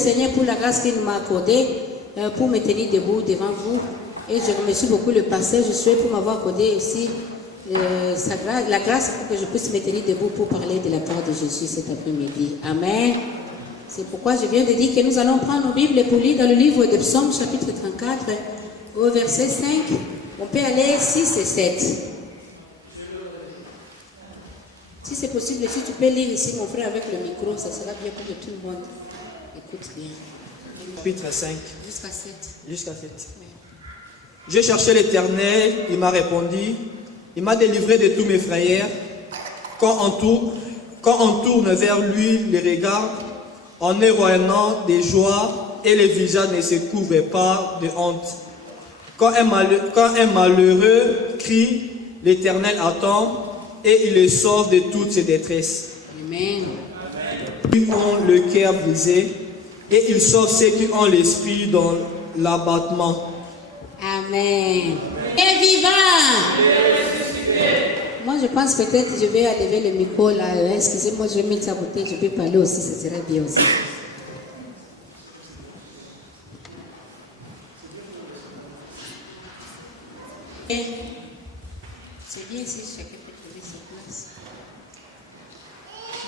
Seigneur pour la grâce qu'il m'a accordée pour me tenir debout devant vous. Et je remercie beaucoup le pasteur Josué pour m'avoir accordé aussi la grâce pour que je puisse me tenir debout pour parler de la part de Jésus cet après-midi. Amen. C'est pourquoi je viens de dire que nous allons prendre nos Bibles pour lire dans le livre de Psaume chapitre 34 au verset 5. On peut aller 6 et 7. Si c'est possible, si tu peux lire ici, mon frère, avec le micro, ça sera bien pour que tout le monde écoute bien. Chapitre 5. Jusqu'à 7. Jusqu'à 7. Oui. J'ai cherché l'Éternel, il m'a répondu, il m'a délivré de tous mes frayeurs. Quand on tourne vers lui les regards, en éloignant des joies, et les visages ne se couvrent pas de honte. Quand un malheureux crie, l'Éternel attend, et il le sauve de toutes ses détresses. Amen. Ils ont le cœur brisé, et il sauve ceux qui ont l'esprit dans l'abattement. Amen. Et vivant. Moi, je pense peut-être que je vais lever le micro là. Excusez-moi, je vais mettre ça à côté. Je peux parler aussi, ça serait bien aussi. C'est bien si chacun peut trouver sa place.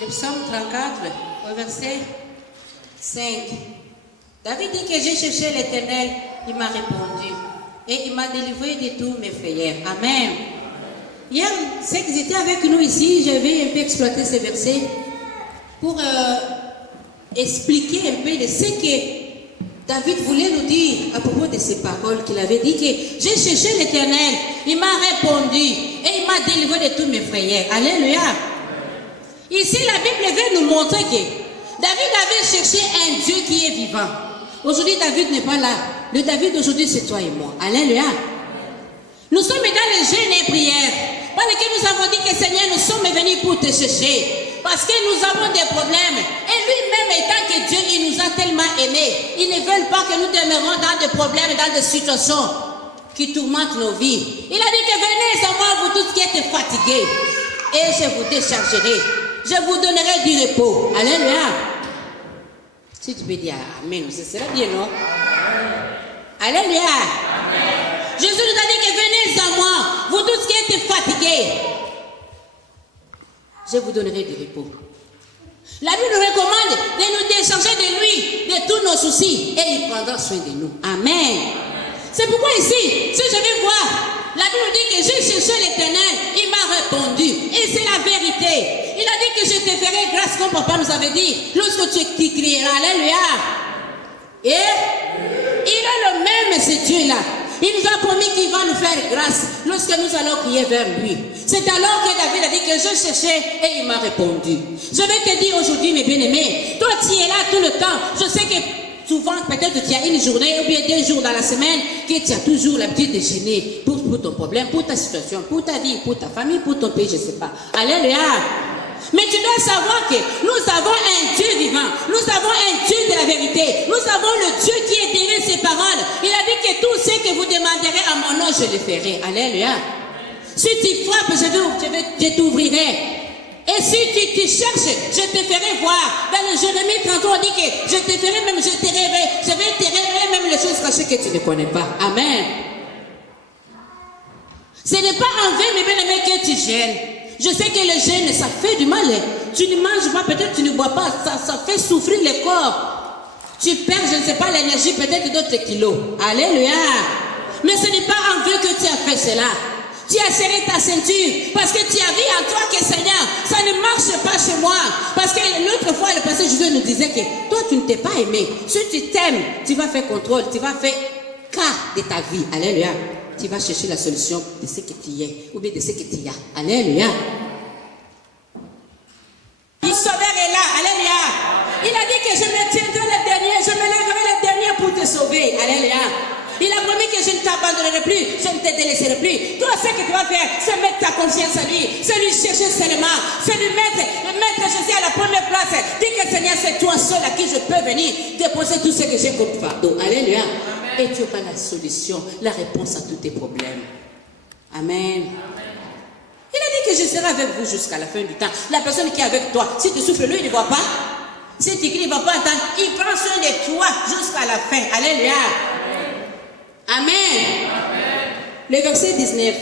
Le psaume 34, au verset 5. David dit que j'ai cherché l'Éternel, il m'a répondu. Et il m'a délivré de tous mes frayeurs. Amen. Hier, ceux qui étaient avec nous ici, j'avais un peu exploité ces versets pour expliquer un peu de ce que David voulait nous dire à propos de ces paroles qu'il avait dit que j'ai cherché l'Éternel, il m'a répondu et il m'a délivré de tous mes frayeurs. Alléluia. Ici, la Bible veut nous montrer que David avait cherché un Dieu qui est vivant. Aujourd'hui, David n'est pas là. Le David d'aujourd'hui, c'est toi et moi. Alléluia. Nous sommes dans les jeûnes et prières. Parce que nous avons dit que Seigneur, nous sommes venus pour te chercher. Parce que nous avons des problèmes. Et lui-même, étant que Dieu, il nous a tellement aimés. Il ne veut pas que nous demeurions dans des problèmes, dans des situations qui tourmentent nos vies. Il a dit que venez à moi, vous tous qui êtes fatigués. Et je vous déchargerai. Je vous donnerai du repos. Alléluia. Si tu peux dire Amen, ce serait bien, non? Alléluia. Amen. Jésus nous a dit que venez à moi, vous tous qui êtes fatigués. Je vous donnerai du repos. La Bible nous recommande de nous décharger de lui, de tous nos soucis, et il prendra soin de nous. Amen. C'est pourquoi ici, si je vais voir, la Bible dit que j'ai cherché l'Éternel, il m'a répondu. Et c'est la vérité. Il a dit que je te ferai grâce, comme papa nous avait dit, lorsque tu crieras. Alléluia. Et il est le même, ce Dieu-là. Il nous a promis qu'il va nous faire grâce lorsque nous allons crier vers lui. C'est alors que David a dit que je cherchais et il m'a répondu. Je vais te dire aujourd'hui, mes bien-aimés, toi tu es là tout le temps. Je sais que souvent, peut-être tu as une journée ou bien 2 jours dans la semaine que tu as toujours l'habitude de gêner pour ton problème, pour ta situation, pour ta vie, pour ta famille, pour ton pays, je ne sais pas. Alléluia. Mais tu dois savoir que nous avons un Dieu vivant. Nous avons un Dieu de la vérité. Nous avons le Dieu qui est derrière ses paroles. Il a dit que tout ce que vous demanderez à mon nom, je le ferai. Alléluia. Si tu frappes, je t'ouvrirai. Et si tu cherches, je te ferai voir. Dans le Jérémie 33, on dit que je te ferai même, je vais te révéler même les choses cachées que tu ne connais pas. Amen. Ce n'est pas en vain, mes bien-aimés, que tu gênes. Je sais que le jeûne, ça fait du mal. Tu ne manges pas, peut-être tu ne bois pas. Ça fait souffrir le corps. Tu perds, je ne sais pas, l'énergie, peut-être d'autres kilos. Alléluia. Mais ce n'est pas en vain que tu as fait cela. Tu as serré ta ceinture parce que tu as vu en toi que Seigneur, ça ne marche pas chez moi. Parce que l'autre fois, le pasteur Jésus nous disait que toi, tu ne t'es pas aimé. Si tu t'aimes, tu vas faire contrôle, tu vas faire cas de ta vie. Alléluia. Tu vas chercher la solution de ce que tu es ou bien de ce que tu as. Alléluia. Le sauveur est là. Alléluia. Il a dit que je me tiendrai le dernier, je me lèverai le dernier pour te sauver. Alléluia. Il a promis que je ne t'abandonnerai plus, je ne te délaisserai plus. Toi, ce que tu vas faire, c'est mettre ta confiance en lui, c'est lui chercher seulement, c'est lui mettre Jésus à la première place. Dis que Seigneur, c'est toi seul à qui je peux venir déposer tout ce que j'ai comme fardeau. Alléluia. Et tu auras la solution, la réponse à tous tes problèmes. Amen. Il a dit que je serai avec vous jusqu'à la fin du temps. La personne qui est avec toi, si tu souffres, lui, il ne voit pas. Si tu cries, il ne va pas entendre. Il prend soin de toi jusqu'à la fin. Alléluia. Amen. Amen. Le verset 19.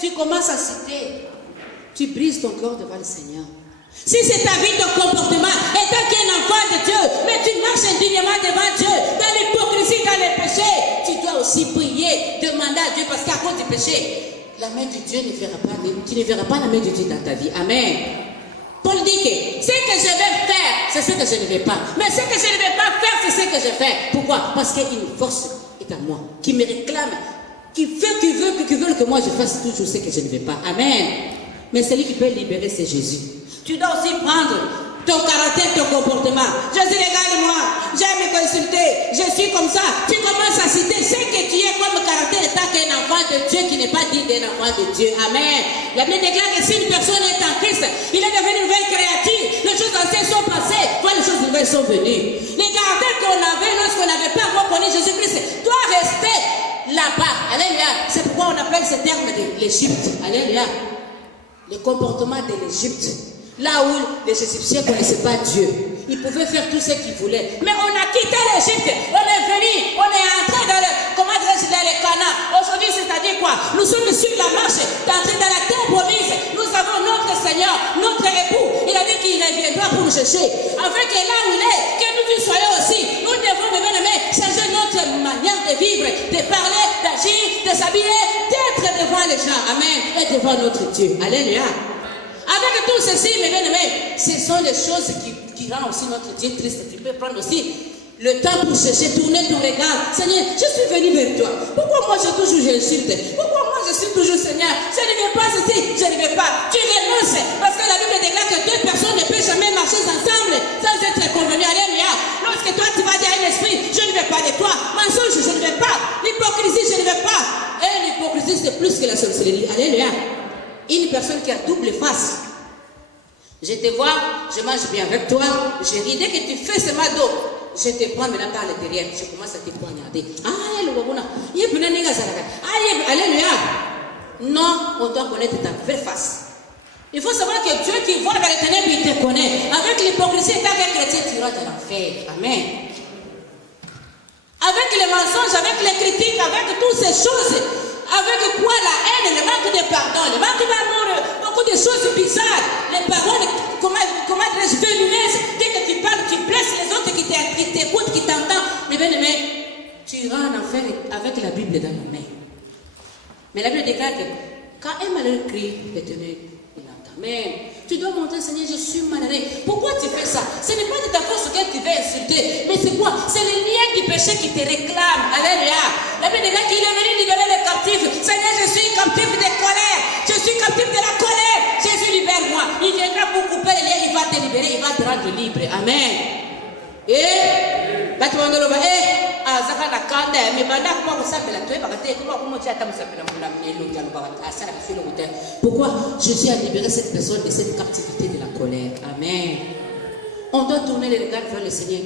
Tu commences à citer. Tu brises ton corps devant le Seigneur. Si c'est ta vie, ton comportement, étant qu'un enfant de Dieu, mais tu marches indignement devant Dieu, dans l'hypocrisie, dans les péchés, tu dois aussi prier, demander à Dieu, parce qu'à cause du péché, la main de Dieu ne verra pas, tu ne verras pas la main de Dieu dans ta vie. Amen. Paul dit que ce que je vais faire, c'est ce que je ne vais pas. Mais ce que je ne vais pas faire, c'est ce que je fais. Pourquoi? Parce qu'une force est en moi, qui me réclame, qui veut que moi je fasse toujours ce que je ne vais pas. Amen. Mais celui qui peut libérer, c'est Jésus. Tu dois aussi prendre ton caractère, ton comportement. Jésus, regarde-moi, j'aime me consulter, je suis comme ça. Tu commences à citer ce que tu es comme caractère étant qu'un enfant de Dieu qui n'est pas digne d'un enfant de Dieu. Amen. La Bible déclare que si une personne est en Christ, il est devenu une nouvelle créature. Les choses anciennes sont passées, voilà, les choses nouvelles sont venues. Les caractères qu'on avait lorsqu'on n'avait pas encore connu Jésus-Christ doit rester là-bas. Alléluia. C'est pourquoi on appelle ce terme de l'Égypte. Alléluia. Le comportement de l'Égypte. Là où les Égyptiens ne connaissaient pas Dieu. Ils pouvaient faire tout ce qu'ils voulaient. Mais on a quitté l'Égypte. On est venu. On est entré dans le, comment dirais-je, dans les Canaan. Aujourd'hui, c'est-à-dire quoi? Nous sommes sur la marche d'entrer dans la terre promise. Nous avons notre Seigneur, notre époux. Il a dit qu'il reviendra pour nous chercher. Afin que là où il est, que nous y soyons aussi. Nous devons, mes bien-aimés, changer notre manière de vivre, de parler, d'agir, de s'habiller, d'être devant les gens. Amen. Et devant notre Dieu. Alléluia. Avec tout ceci, mes bien-aimés, ce sont les choses qui rendent aussi notre Dieu triste. Tu peux prendre aussi le temps pour chercher, tourner ton regard. Seigneur, je suis venu vers toi. Pourquoi moi j'ai toujours j'insulte? Pourquoi moi je suis toujours Seigneur? Je ne vais pas ceci, je ne vais pas. Tu renonces. Parce que la Bible déclare que deux personnes ne peuvent jamais marcher ensemble sans être convenues. Alléluia. Lorsque toi tu vas dire à l'esprit, je ne vais pas de toi. Mensonge, je ne vais pas. L'hypocrisie, je ne vais pas. Et l'hypocrisie, c'est plus que la sorcellerie. Alléluia. Une personne qui a double face. Je te vois, je mange bien avec toi, je ris. Dès que tu fais ce mado, je te prends maintenant par le derrière, je commence à te poignarder. Alléluia. Non, on doit connaître ta vraie face. Il faut savoir que Dieu qui voit dans les ténèbres, il te connaît. Avec l'hypocrisie, tant qu'un chrétien, tu iras dans l'enfer. Amen. Avec les mensonges, avec les critiques, avec toutes ces choses. Avec quoi la haine, le manque de pardon, le manque d'amour, beaucoup de choses bizarres, les paroles, comment dirais-je, venimeuses. Dès que tu parles, tu blesses les autres qui t'écoutent, qui t'entendent. Mais bien aimé, tu iras en enfer avec la Bible dans la main. Mais la Bible déclare que quand un malheureux crie, l'Éternel, il entend. Mais tu dois montrer, Seigneur, je suis malheureux. Pourquoi tu fais ça? Ce n'est pas de ta force que tu veux insulter. Mais c'est quoi? C'est le lien du péché qui te réclame. Alléluia. La Bible déclare qu'il est venu libérer les captifs. Seigneur, je suis captif de colère. Je suis captif de la colère. Jésus, libère-moi. Il viendra pour couper les liens. Il va te libérer. Il va te rendre libre. Amen. Pourquoi Jésus a libéré cette personne de cette captivité de la colère? Amen. On doit tourner les regards vers le Seigneur.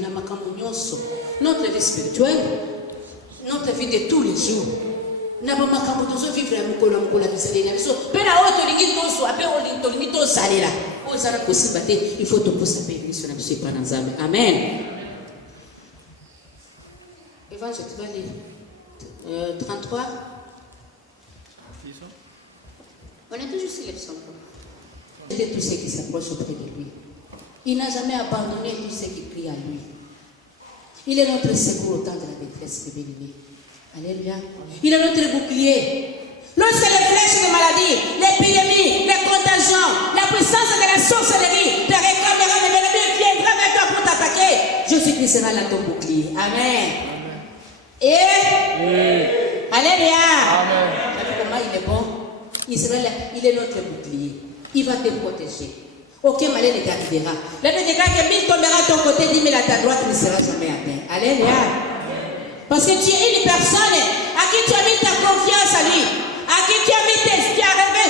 Notre vie spirituelle, notre vie de tous les jours. Il faut te pousser. Amen. Évangile, tu vas lire 33. On est toujours sur les psaumes. De tous ceux qui s'approchent auprès de lui. Il n'a jamais abandonné tous ceux qui prient à lui. Il est notre secours au temps de la détresse de béni. Alléluia. Il est notre bouclier. Lorsque les flèches de maladie, l'épidémie, les contagions, la puissance de la sorcellerie te réclamera, mais l'ennemi viendra vers toi pour t'attaquer. Jésus-Christ sera là ton bouclier. Amen. Et Alléluia. Amen. Comment il est bon? Il sera là. Il est notre bouclier. Il va te protéger. Aucun malheur ne t'arrivera. La Bible déclare que 1000 tombera à ton côté, 10 000 à ta droite, ne sera jamais atteint. Alléluia. Parce que tu es une personne à qui tu as mis ta confiance à lui, à qui tu as mis tu as levé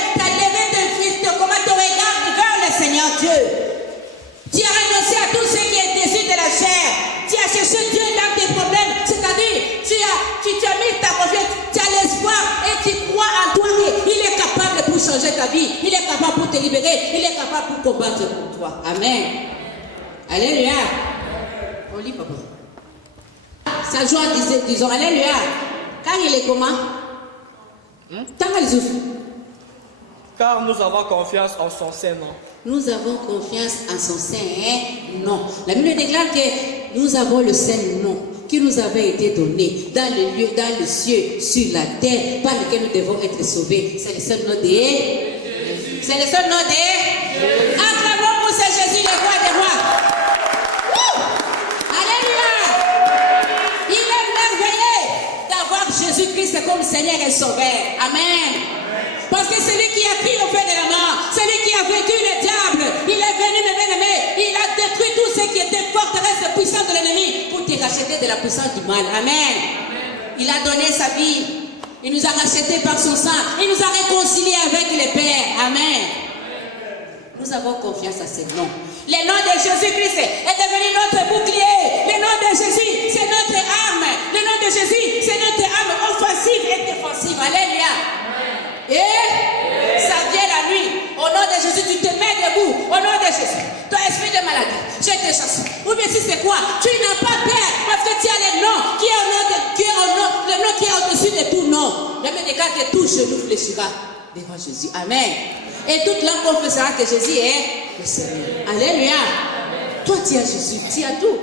ton regard vers le Seigneur Dieu. Tu as renoncé à tout ce qui est déçu de la chair. Tu as cherché Dieu dans tes problèmes. C'est-à-dire, tu as mis ta confiance, tu as l'espoir et tu crois en toi qu'il est capable pour changer ta vie. Il est capable libérer, il est capable pour combattre pour toi. Amen. Alléluia. On lit, papa. Sa joie, disons, alléluia. Car il est comment? Car nous avons confiance en son Saint nom. Nous avons confiance en son Saint nom. La Bible déclare que nous avons le Saint nom qui nous avait été donné dans le lieu, dans le ciel, sur la terre, par lequel nous devons être sauvés. C'est le seul nom de Jésus. C'est le seul nom de Jésus. Acclamons pour ce Jésus, le roi des rois. Alléluia. Il est merveilleux d'avoir Jésus-Christ comme Seigneur et Sauveur. Amen. Parce que c'est lui qui a pris au fait de la mort, c'est lui qui a vaincu le diable. Il est venu, mes bien-aimés, il a détruit tout ce qui était forteresse puissante de l'ennemi pour te racheter de la puissance du mal. Amen. Il a donné sa vie, il nous a rachetés par son sang, il nous a réconciliés avec le Père. Amen. Nous avons confiance à ce nom. Le nom de Jésus-Christ est devenu notre bouclier. Le nom de Jésus, c'est notre arme. Le nom de Jésus, c'est notre arme offensive et défensive. Alléluia. Et ça vient la nuit. Au nom de Jésus, tu te mets debout. Au nom de Jésus. Toi, esprit de maladie, je te chasse. Ou bien si c'est quoi? Tu n'as pas peur parce que tu as le nom qui est au nom le nom qui est au-dessus de tout nom. La Bible déclare que tout genou fléchira devant Jésus. Amen. Et toute langue confessera que Jésus est le Seigneur. Alléluia. Toi, tu as Jésus, tu as tout.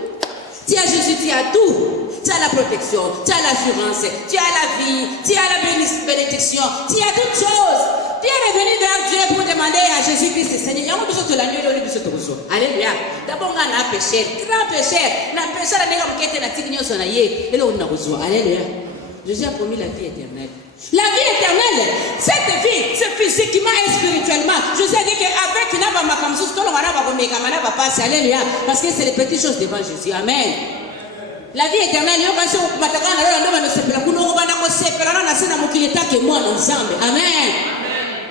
Tu as Jésus, tu as tout. Tu as la protection, tu as l'assurance, tu as la vie, tu as la bénédiction, tu as toutes choses. Tu es revenu vers Dieu pour demander à Jésus-Christ, Seigneur, il y a un besoin de la nuit, il y a un besoin de reçoit. Alléluia. D'abord, on a un péché, grand péché. On a péché, on a péché, on a péché, on a péché, et là, on a reçoit. Alléluia. Jésus a promis la vie éternelle. La vie éternelle, cette vie, c'est physiquement et spirituellement. Je vous ai dit qu'avec une abama comme ça, tout le monde va passer. Alléluia. Parce que c'est les petites choses devant Jésus. Amen. La vie éternelle, Amen.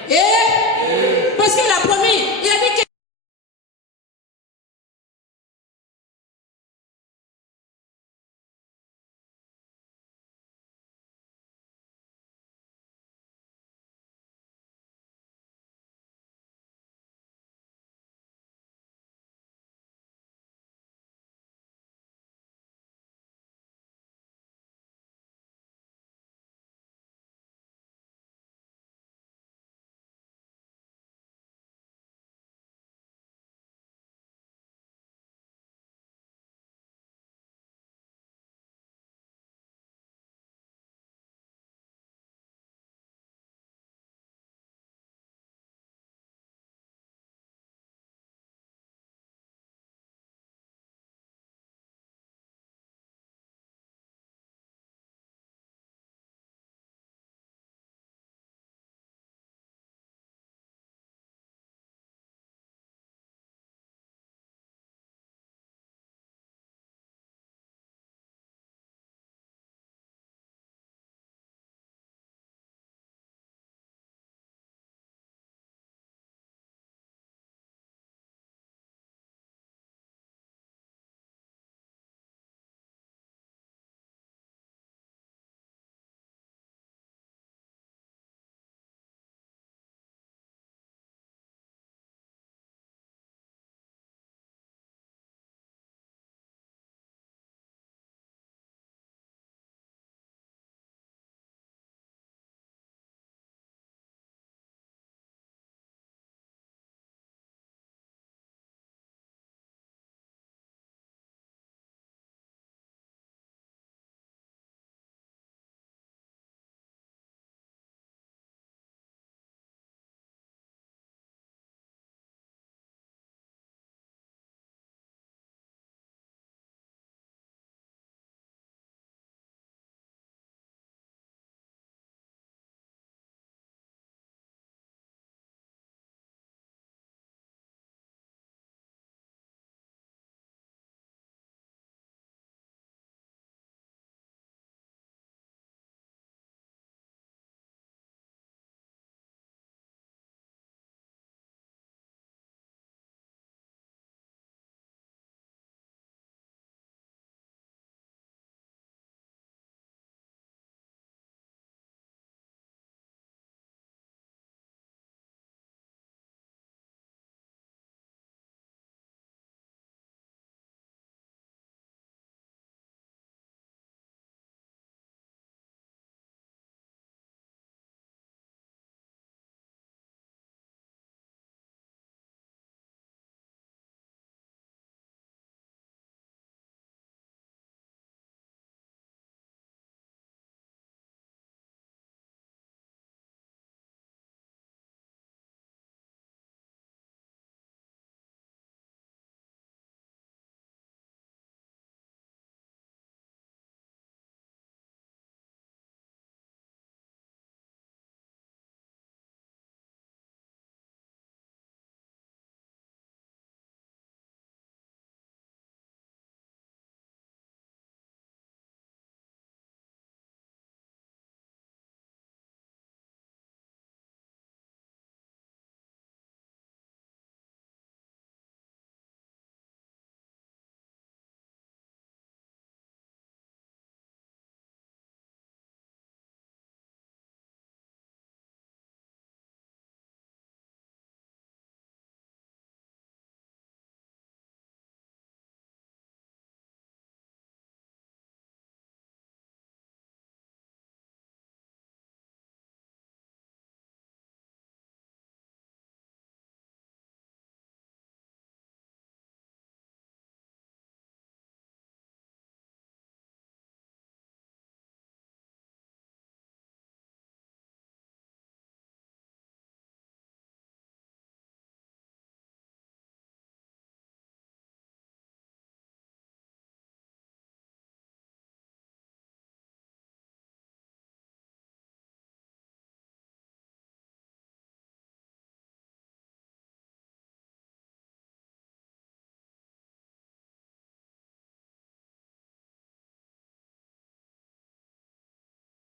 Et parce qu'il a promis, il a dit que